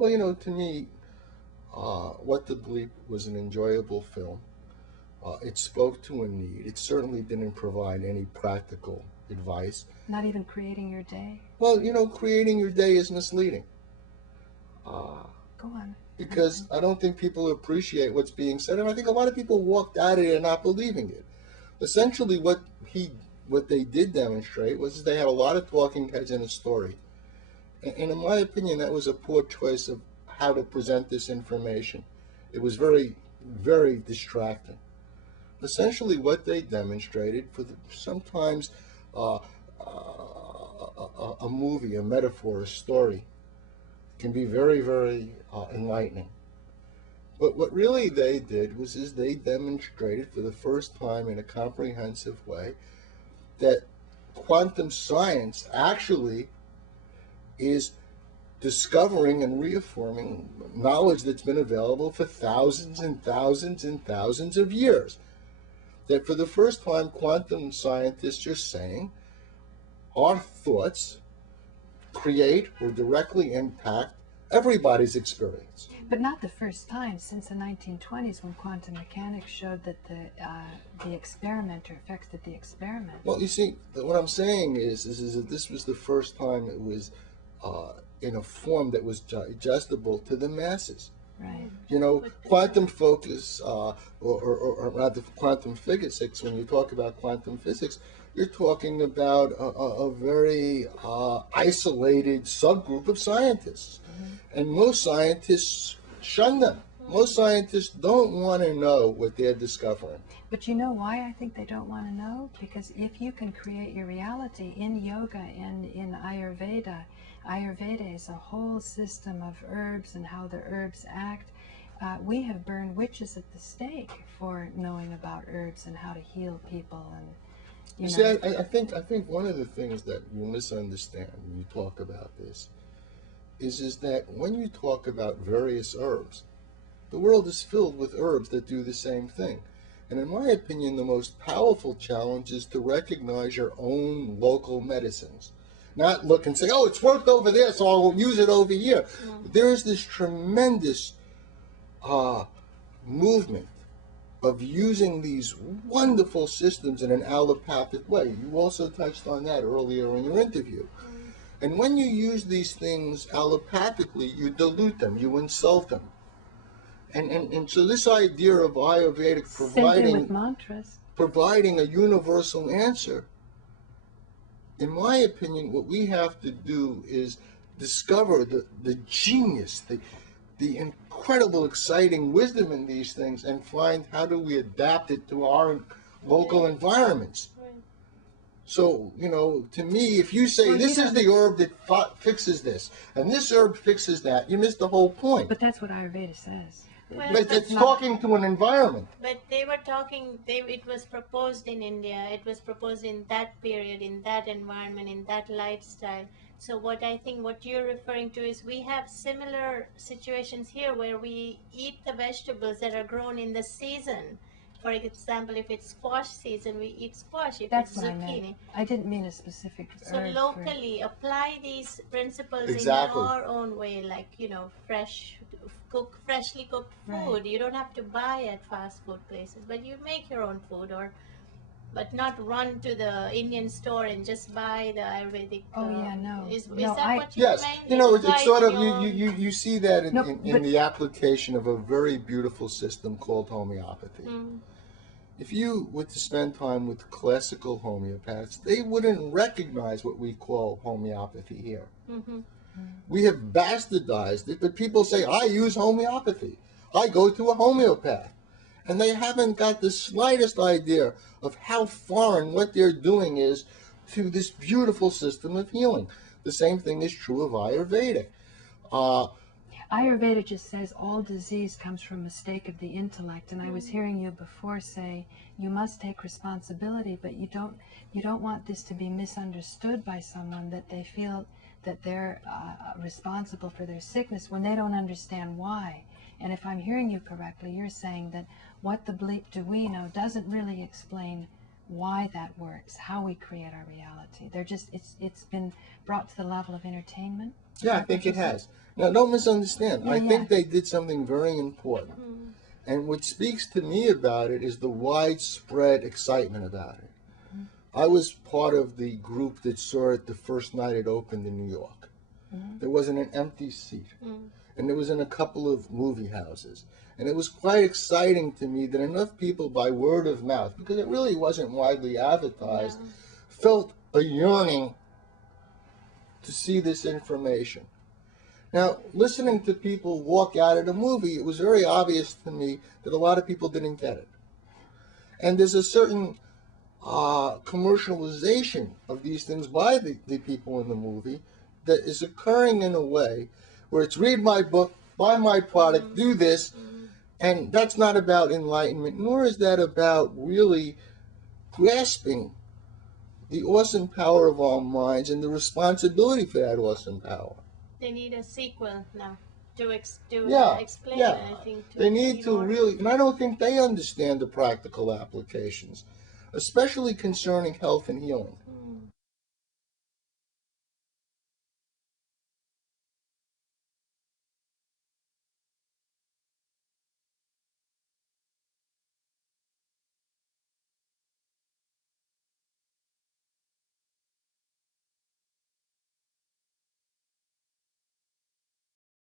Well, to me, What the Bleep was an enjoyable film. It spoke to a need. It certainly didn't provide any practical advice. Not even creating your day? Well, creating your day is misleading. Go on. Because I don't think people appreciate what's being said, and I think a lot of people walked out of it not believing it. Essentially, what they did demonstrate was they had a lot of talking heads in a story, and in my opinion, that was a poor choice of how to present this information. It was very, very distracting. Essentially, what they demonstrated sometimes uh, a movie, a metaphor, a story can be very, very enlightening. But what really they did was is they demonstrated for the first time in a comprehensive way that quantum science actually is discovering and reaffirming knowledge that's been available for thousands and thousands and thousands of years. That for the first time, quantum scientists are saying our thoughts create or directly impact everybody's experience. But not the first time, since the 1920s when quantum mechanics showed that the experimenter affected the experiment. Well, you see, what I'm saying is that this was the first time it was in a form that was digestible to the masses. Right. Quantum focus, or rather quantum physics, when you talk about quantum physics, you're talking about a very isolated subgroup of scientists. Mm-hmm. And most scientists shun them. Most scientists don't want to know what they're discovering. But you know why I think they don't want to know? Because if you can create your reality in yoga and in Ayurveda, Ayurveda is a whole system of herbs and how the herbs act. We have burned witches at the stake for knowing about herbs and how to heal people. And you see, I think one of the things that you misunderstand when you talk about this is that when you talk about various herbs, the world is filled with herbs that do the same thing. And in my opinion, the most powerful challenge is to recognize your own local medicines. Not look and say, oh, it's worked over there, so I'll use it over here. Mm-hmm. There is this tremendous movement of using these wonderful systems in an allopathic way. You also touched on that earlier in your interview. Mm-hmm. And when you use these things allopathically, you dilute them, you insult them. And so this idea of Ayurvedic providing a universal answer, in my opinion, what we have to do is discover the genius, the incredible, exciting wisdom in these things and find how do we adapt it to our local environments. So, to me, if you say this is the herb that fixes this and this herb fixes that, you miss the whole point. But that's what Ayurveda says. Well, but it's talking to an environment. But they were talking, it was proposed in India, it was proposed in that period, in that environment, in that lifestyle. So what you're referring to is we have similar situations here where we eat the vegetables that are grown in the season. For example, if it's squash season, we eat squash. If that's it's what zucchini. I meant. I didn't mean a specific herb. So locally, apply these principles exactly. in your own way, like, freshly cooked food. Right. You don't have to buy at fast food places, but you make your own food, but not run to the Indian store and just buy the Ayurvedic. Oh yeah, no. Is no, that what you yes, meant? It's sort of you see that in the application of a very beautiful system called homeopathy. Mm. If you were to spend time with classical homeopaths, they wouldn't recognize what we call homeopathy here. Mm-hmm. We have bastardized it, but people say, I use homeopathy. I go to a homeopath. And they haven't got the slightest idea of how foreign what they're doing is to this beautiful system of healing. The same thing is true of Ayurveda. Ayurveda just says all disease comes from mistake of the intellect, and I was hearing you before say you must take responsibility, but you don't want this to be misunderstood by someone, that they feel that they're responsible for their sickness when they don't understand why. And if I'm hearing you correctly, you're saying that what the Bleep Do We Know doesn't really explain why that works, how we create our reality. They're just, it's been brought to the level of entertainment. Yeah, I think it has. Now, don't misunderstand. Yeah, I yeah. think they did something very important. And what speaks to me about it is the widespread excitement about it. I was part of the group that saw it the first night it opened in New York. There wasn't an empty seat. And it was in a couple of movie houses. And it was quite exciting to me that enough people, by word of mouth, because it really wasn't widely advertised, felt a yearning to see this information. Now, listening to people walk out of the movie, it was very obvious to me that a lot of people didn't get it. And there's a certain commercialization of these things by the people in the movie that is occurring in a way where it's read my book, buy my product, do this, and that's not about enlightenment, nor is that about really grasping the awesome power of our minds and the responsibility for that awesome power. They need a sequel now to explain. Yeah. I think They need to really, and I don't think they understand the practical applications, especially concerning health and healing.